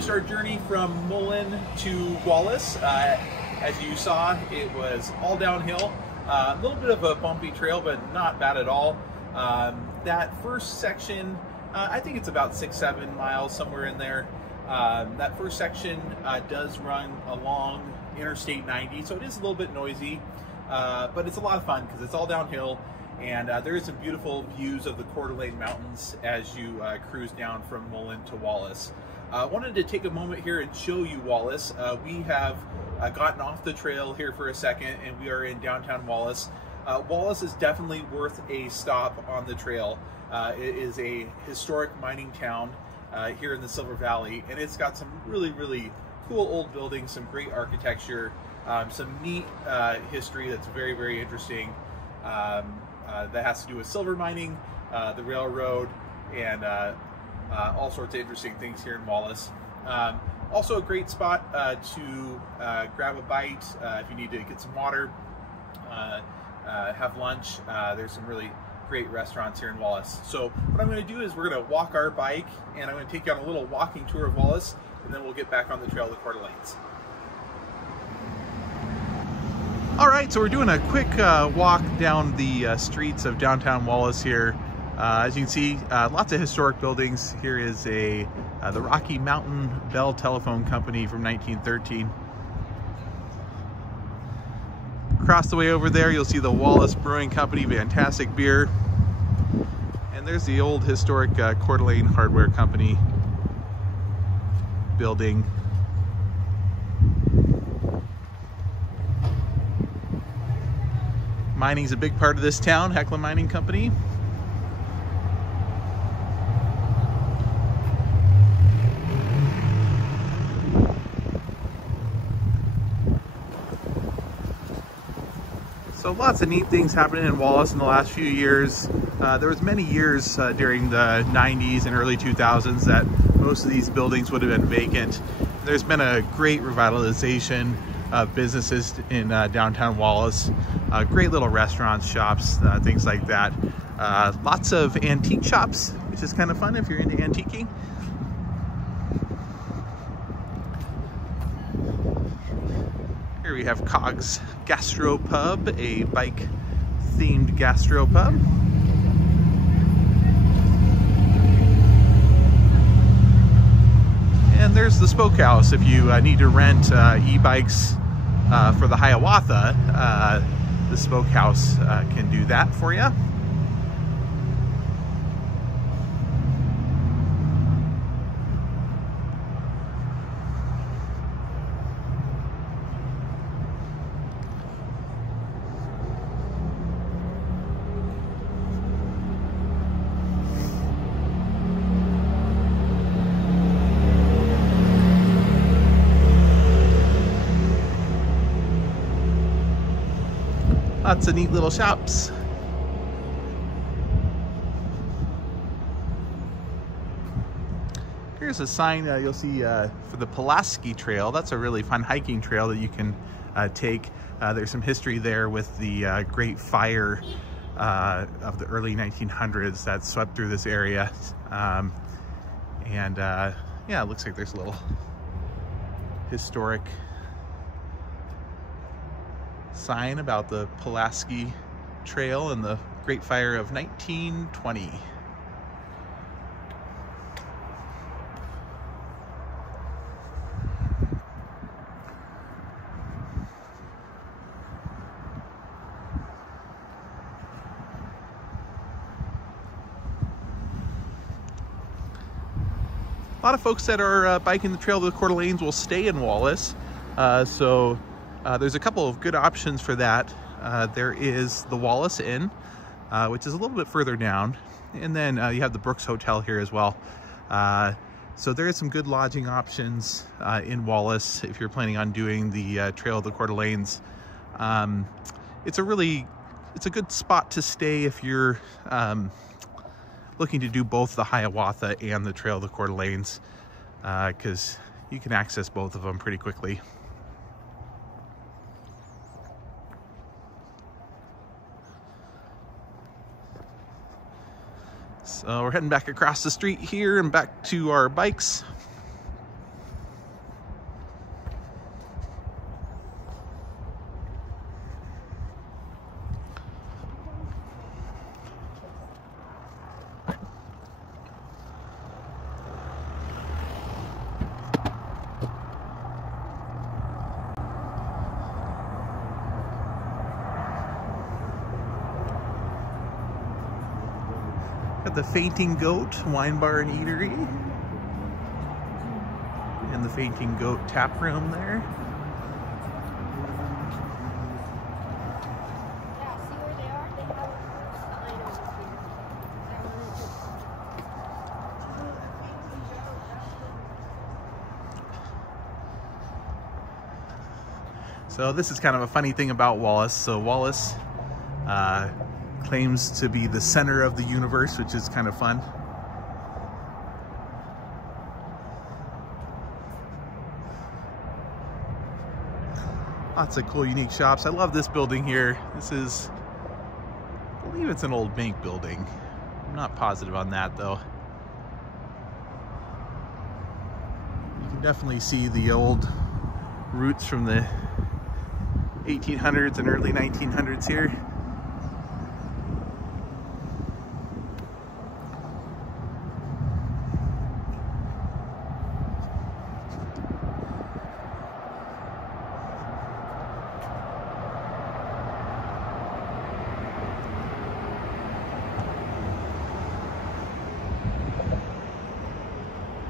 finished our journey from Mullen to Wallace. As you saw, it was all downhill. A little bit of a bumpy trail, but not bad at all. That first section, I think it's about 6-7 miles, somewhere in there. That first section does run along Interstate 90, so it is a little bit noisy, but it's a lot of fun because it's all downhill, and there is some beautiful views of the Coeur d'Alene Mountains as you cruise down from Mullen to Wallace. I wanted to take a moment here and show you Wallace. We have gotten off the trail here for a second, and we are in downtown Wallace. Wallace is definitely worth a stop on the trail. It is a historic mining town here in the Silver Valley, and it's got some really cool old buildings, some great architecture, some neat history that's very interesting, that has to do with silver mining, the railroad, and all sorts of interesting things here in Wallace. Also a great spot to grab a bite if you need to get some water, have lunch. There's some really great restaurants here in Wallace. So what I'm going to do is we're going to walk our bike, and I'm going to take you on a little walking tour of Wallace, and then we'll get back on the trail to Coeur d'Alene's. All right, so we're doing a quick walk down the streets of downtown Wallace here. As you can see, lots of historic buildings. Here is the Rocky Mountain Bell Telephone Company from 1913. Across the way over there, you'll see the Wallace Brewing Company, fantastic beer. And there's the old historic Coeur d'Alene Hardware Company building. Mining's a big part of this town, Hecla Mining Company. So lots of neat things happening in Wallace in the last few years. There was many years during the 90s and early 2000s that most of these buildings would have been vacant. There's been a great revitalization of businesses in downtown Wallace. Great little restaurants, shops, things like that. Lots of antique shops, which is kind of fun if you're into antiquing. Here we have Cog's Gastropub, a bike-themed gastropub. And there's the Spoke House. If you need to rent e-bikes for the Hiawatha, the Spoke House can do that for you. Lots of neat little shops. Here's a sign you'll see for the Pulaski Trail. That's a really fun hiking trail that you can take. There's some history there with the Great Fire of the early 1900s that swept through this area. Yeah, it looks like there's a little historic sign about the Pulaski Trail and the Great Fire of 1920. A lot of folks that are biking the trail to the Coeur d'Alene's will stay in Wallace, so there's a couple of good options for that. There is the Wallace Inn, which is a little bit further down, and then you have the Brooks Hotel here as well. So there is some good lodging options in Wallace if you're planning on doing the trail of the Coeur d'Alene's. It's a good spot to stay if you're looking to do both the Hiawatha and the trail of the Coeur d'Alene's, because you can access both of them pretty quickly. So we're heading back across the street here and back to our bikes. Got the Fainting Goat Wine Bar and Eatery. And the Fainting Goat Tap Room there. Yeah, see where they are? They have a sign over here. So this is kind of a funny thing about Wallace. So Wallace claims to be the center of the universe, which is kind of fun. Lots of cool, unique shops. I love this building here. This is, I believe it's an old bank building. I'm not positive on that though. You can definitely see the old roots from the 1800s and early 1900s here.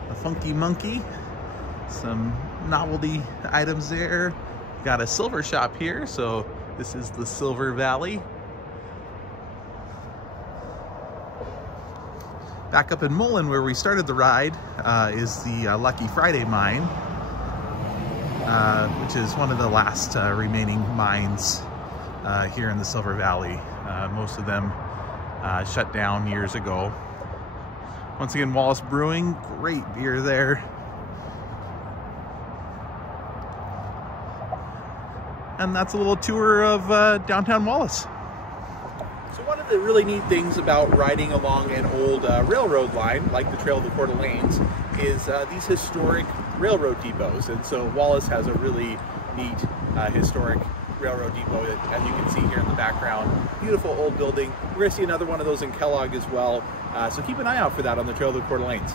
A Funky Monkey, some novelty items there. Got a silver shop here, so this is the Silver Valley. Back up in Mullen, where we started the ride, is the Lucky Friday mine, which is one of the last remaining mines here in the Silver Valley. Most of them shut down years ago. Once again, Wallace Brewing, great beer there. And that's a little tour of downtown Wallace. So one of the really neat things about riding along an old railroad line, like the Trail of the Coeur d'Alenes, is these historic railroad depots. And so Wallace has a really neat historic railroad depot that, as you can see here in the background. Beautiful old building. We're going to see another one of those in Kellogg as well. So keep an eye out for that on the Trail of the Coeur d'Alenes.